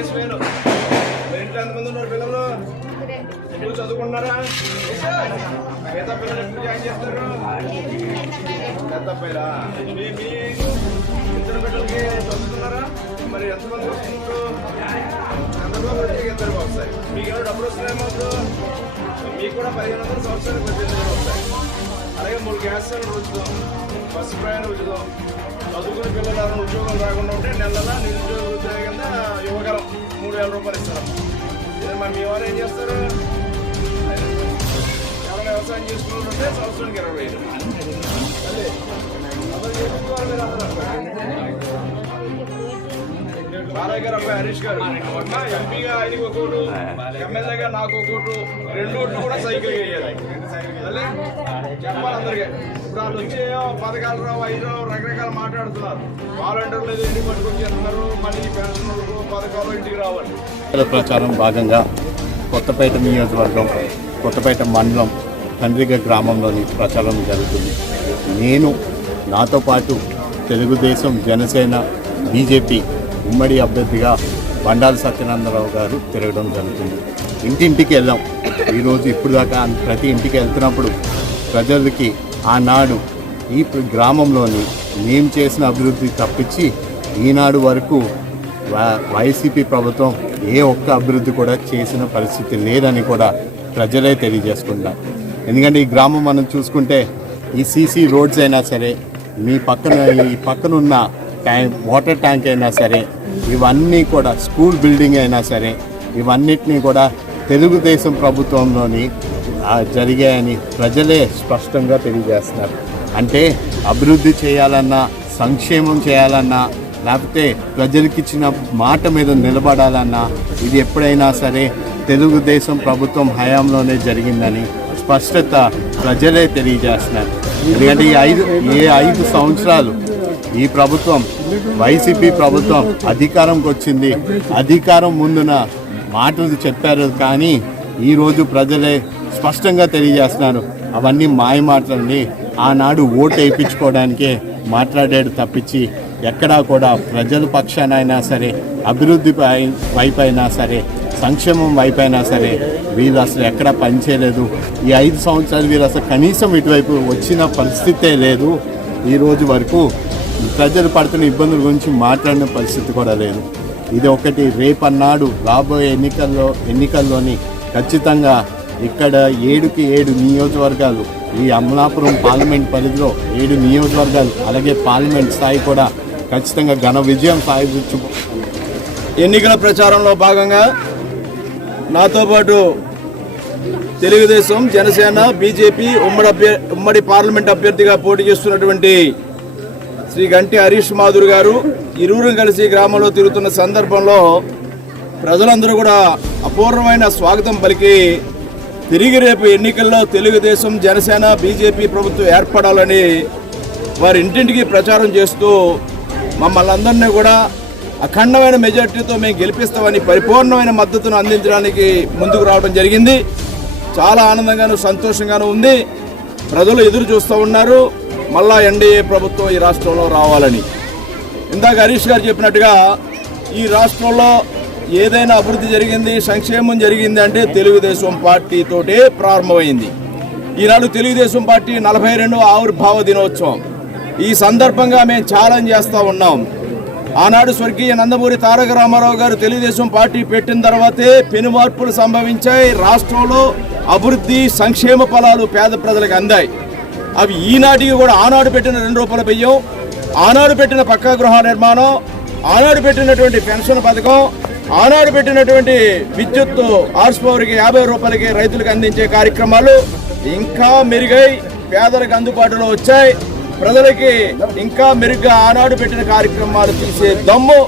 ఇంట్లో ఎంతమంది ఉన్నారు పిల్లలు? ఎప్పుడు చదువుకుంటున్నారా? మిగతా పిల్లలు ఎప్పుడు జాయిన్ చేస్తారు? పెద్ద అబ్బాయిలా? మీ ఇద్దరు బిడ్డలకి చదువుతున్నారా? మరి ఎంతమంది వస్తున్నారు? చంద్రబాబు వచ్చి ఇద్దరు వస్తాయి. మీకు ఏమైనా డబ్బులు వస్తున్నాయేమో అప్పుడు? మీకు కూడా 1500 సంవత్సరాలకు 1800 వస్తాయి. అలాగే 3 గ్యాస్ సిలిండర్ ఉచితం, బస్సు ప్రయాణం ఉచితం. చదువుకునే పిల్లలు ఎవరైనా ఉద్యోగం రాకుండా ఉంటే నెలలా నిరుద్యోగ ఉద్యోగం కింద యువగలం 3000 రూపాయలు ఇస్తారు. మరి మీ వారు ఏం చేస్తారు? ఎవరైనా వ్యవసాయం చేసుకుని ఉంటే సంవత్సరానికి 20,000. అదే మీరు బాలయ్య గారు అబ్బాయి హరీష్ గారు ఎంపీగా ఆయనకు ఒక ఓటు, ఎమ్మెల్యేగా నాకు ఒక ఓటు, 2 ఓట్లు కూడా సైకిల్ వేయాలి. అదే చెప్పాలి అందరికీ. ఇప్పుడు వాళ్ళు వచ్చే పథకాలు రావు, 5 రావు, రకరకాల మాట్లాడుతున్నారు. వాలంటీర్లు ఏదో ఇంటికి పట్టుకొచ్చేస్తున్నారు, మళ్ళీ పెన్షన్లు పథకాలు ఇంటికి రావాలి. ప్రచారం భాగంగా కొత్తపేట నియోజకవర్గం, కొత్తపేట మండలం కండ్రిగ గ్రామంలోని ప్రచారం జరుగుతుంది. నేను నాతో పాటు తెలుగుదేశం, జనసేన, బీజేపీ ఉమ్మడి అభ్యర్థిగా బండారు సత్యనారాయణరావు గారు తిరగడం జరుగుతుంది. ఇంటింటికి వెళ్ళాం. ఈరోజు ఇప్పుడు దాకా ప్రతి ఇంటికి వెళ్తున్నప్పుడు ప్రజలకి ఆనాడు ఈ గ్రామంలోని మేము చేసిన అభివృద్ధి తప్పించి ఈనాడు వరకు వైసీపీ ప్రభుత్వం ఏ ఒక్క అభివృద్ధి కూడా చేసిన పరిస్థితి లేదని కూడా ప్రజలే తెలియజేసుకుంటారు. ఎందుకంటే ఈ గ్రామం మనం చూసుకుంటే ఈ సీసీ రోడ్స్ అయినా సరే, ఈ పక్కనున్న వాటర్ ట్యాంక్ అయినా సరే, ఇవన్నీ కూడా స్కూల్ బిల్డింగ్ అయినా సరే, ఇవన్నిటినీ కూడా తెలుగుదేశం ప్రభుత్వంలోని జరిగాయని ప్రజలే స్పష్టంగా తెలియజేస్తున్నారు. అంటే అభివృద్ధి చేయాలన్నా, సంక్షేమం చేయాలన్నా, లేకపోతే ప్రజలకు ఇచ్చిన మాట మీద నిలబడాలన్నా ఇది ఎప్పుడైనా సరే తెలుగుదేశం ప్రభుత్వం హయాంలోనే జరిగిందని స్పష్టత ప్రజలే తెలియజేస్తున్నారు. ఎందుకంటే ఈ 5 సంవత్సరాలు ఈ ప్రభుత్వం, వైసీపీ ప్రభుత్వం అధికారంకి వచ్చింది. అధికారం ముందున మాటలు చెప్పారు, కానీ ఈరోజు ప్రజలే స్పష్టంగా తెలియజేస్తున్నారు అవన్నీ మాయ మాటలని. ఆనాడు ఓటు వేయించుకోవడానికే మాట్లాడాడు తప్పించి ఎక్కడా కూడా ప్రజల పక్షానైనా సరే, అభివృద్ధి వైపు అయినా సరే, సంక్షేమం వైపు అయినా సరే వీళ్ళు అసలు ఎక్కడా పనిచేయలేదు. ఈ 5 సంవత్సరాలు వీళ్ళు అసలు కనీసం ఇటువైపు వచ్చిన పరిస్థితే లేదు. ఈరోజు వరకు ప్రజలు పడుతున్న ఇబ్బందుల గురించి మాట్లాడిన పరిస్థితి కూడా లేదు. ఇది ఒకటి. రేపన్నాడు రాబోయే ఎన్నికల్లోని ఖచ్చితంగా ఇక్కడ 7కి 7 నియోజకవర్గాలు, ఈ అమలాపురం పార్లమెంట్ పరిధిలో 7 నియోజకవర్గాలు, అలాగే పార్లమెంట్ స్థాయి కూడా ఖచ్చితంగా ఘన విజయం సాధించు. ఎన్నికల ప్రచారంలో భాగంగా నాతో పాటు తెలుగుదేశం, జనసేన, బీజేపీ ఉమ్మడి పార్లమెంట్ అభ్యర్థిగా పోటీ చేస్తున్నటువంటి శ్రీ గంటి హరీష్ మాధుర్ గారు ఇరువురు కలిసి గ్రామంలో తిరుగుతున్న సందర్భంలో ప్రజలందరూ కూడా అపూర్వమైన స్వాగతం పలికి తిరిగి రేపు ఎన్నికల్లో తెలుగుదేశం, జనసేన, బీజేపీ ప్రభుత్వం ఏర్పడాలని వారి ఇంటింటికి ప్రచారం చేస్తూ మమ్మల్ని అందరినీ కూడా అఖండమైన మెజార్టీతో మేము గెలిపిస్తామని పరిపూర్ణమైన మద్దతును అందించడానికి ముందుకు రావడం జరిగింది. చాలా ఆనందంగాను, సంతోషంగాను ఉంది. ప్రజలు ఎదురు చూస్తూ ఉన్నారు మళ్ళా ఎన్డీఏ ప్రభుత్వం ఈ రాష్ట్రంలో రావాలని. ఇందాక హరీష్ గారు చెప్పినట్టుగా ఈ రాష్ట్రంలో ఏదైనా అభివృద్ధి జరిగింది, సంక్షేమం జరిగింది అంటే తెలుగుదేశం పార్టీతోటే ప్రారంభమైంది. ఈనాడు తెలుగుదేశం పార్టీ 42వ ఆవిర్భావ దినోత్సవం. ఈ సందర్భంగా మేము ఛాలెంజ్ చేస్తూ ఉన్నాం. ఆనాడు స్వర్గీయ నందమూరి తారక రామారావు గారు తెలుగుదేశం పార్టీ పెట్టిన తర్వాతే పెను మార్పులు సంభవించాయి. రాష్ట్రంలో అభివృద్ధి, సంక్షేమ ఫలాలు పేద ప్రజలకు అందాయి. అవి ఈనాటికి కూడా ఆనాడు పెట్టిన 2 రూపాయల బియ్యం, ఆనాడు పెట్టిన పక్కా గృహ నిర్మాణం, ఆనాడు పెట్టినటువంటి పెన్షన్ పథకం, ఆనాడు పెట్టినటువంటి విద్యుత్ హార్స్ పవర్కి 50 రూపాయలకి రైతులకు అందించే కార్యక్రమాలు ఇంకా మెరుగై పేదలకు అందుబాటులో వచ్చాయి. ప్రజలకి ఇంకా మెరుగ్గా ఆనాడు పెట్టిన కార్యక్రమాలు తీసే దమ్ము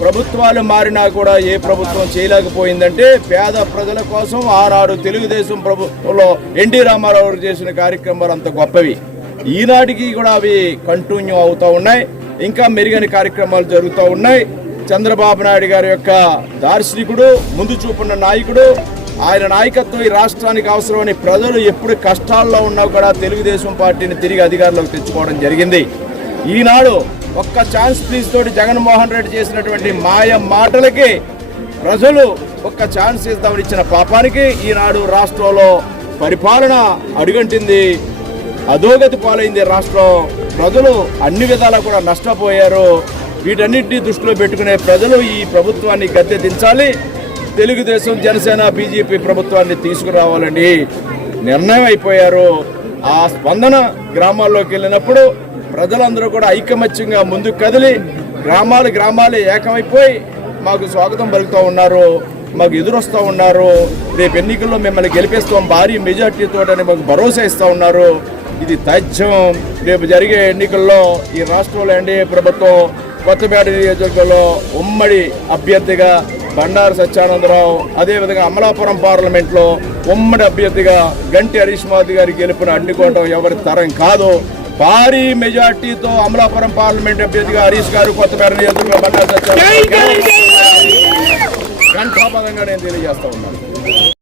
ప్రభుత్వాలు మారినా కూడా ఏ ప్రభుత్వం చేయలేకపోయిందంటే పేద ప్రజల కోసం ఆనాడు తెలుగుదేశం ప్రభుత్వంలో ఎన్టీ రామారావు చేసిన కార్యక్రమాలు అంత గొప్పవి. ఈనాటికి కూడా అవి కంటిన్యూ అవుతూ ఉన్నాయి. ఇంకా మెరుగైన కార్యక్రమాలు జరుగుతూ ఉన్నాయి. చంద్రబాబు నాయుడు గారి యొక్క దార్శనికుడు, ముందు చూపున్న నాయకుడు, ఆయన నాయకత్వం ఈ రాష్ట్రానికి అవసరమని ప్రజలు ఎప్పుడు కష్టాల్లో ఉన్నా కూడా తెలుగుదేశం పార్టీని తిరిగి అధికారంలోకి తెచ్చుకోవడం జరిగింది. ఈనాడు ఒక్క ఛాన్స్ ప్లీజ్ తోటి జగన్మోహన్ రెడ్డి చేసినటువంటి మాయ మాటలకి ప్రజలు ఒక్క ఛాన్స్ ఇద్దామని ఇచ్చిన పాపానికి ఈనాడు రాష్ట్రంలో పరిపాలన అడుగంటింది, అధోగతి పాలైంది రాష్ట్రం. ప్రజలు అన్ని విధాలా కూడా నష్టపోయారు. వీటన్నిటిని దృష్టిలో పెట్టుకునే ప్రజలు ఈ ప్రభుత్వాన్ని గద్దె దించాలి, తెలుగుదేశం జనసేన బీజేపీ ప్రభుత్వాన్ని తీసుకురావాలని నిర్ణయం అయిపోయారు. ఆ స్పందన గ్రామాల్లోకి వెళ్ళినప్పుడు ప్రజలందరూ కూడా ఐకమత్యంగా ముందుకు కదిలి గ్రామాలు ఏకమైపోయి మాకు స్వాగతం పలుకుతూ ఉన్నారు, మాకు ఎదురొస్తూ ఉన్నారు. రేపు ఎన్నికల్లో మిమ్మల్ని గెలిపిస్తాం భారీ మెజార్టీతో మాకు భరోసా ఇస్తూ ఉన్నారు. ఇది తథ్యం. రేపు జరిగే ఎన్నికల్లో ఈ రాష్ట్రంలో ఎన్డీఏ ప్రభుత్వం కొత్తపేట నియోజకవర్గంలో ఉమ్మడి అభ్యర్థిగా బండారు సత్యానందరావు, అదేవిధంగా అమలాపురం పార్లమెంట్లో ఉమ్మడి అభ్యర్థిగా గంటి హరీష్ మాధవ్ గారి గెలుపును అడ్డుకోవడం ఎవరి తరం కాదు. భారీ మెజార్టీతో అమలాపురం పార్లమెంట్ అభ్యర్థిగా హరీష్ గారు కొత్తపేట నియోజకవర్గంలో బండారు సత్యానందరావు ఘంటాపదంగా నేను తెలియజేస్తా ఉన్నాను.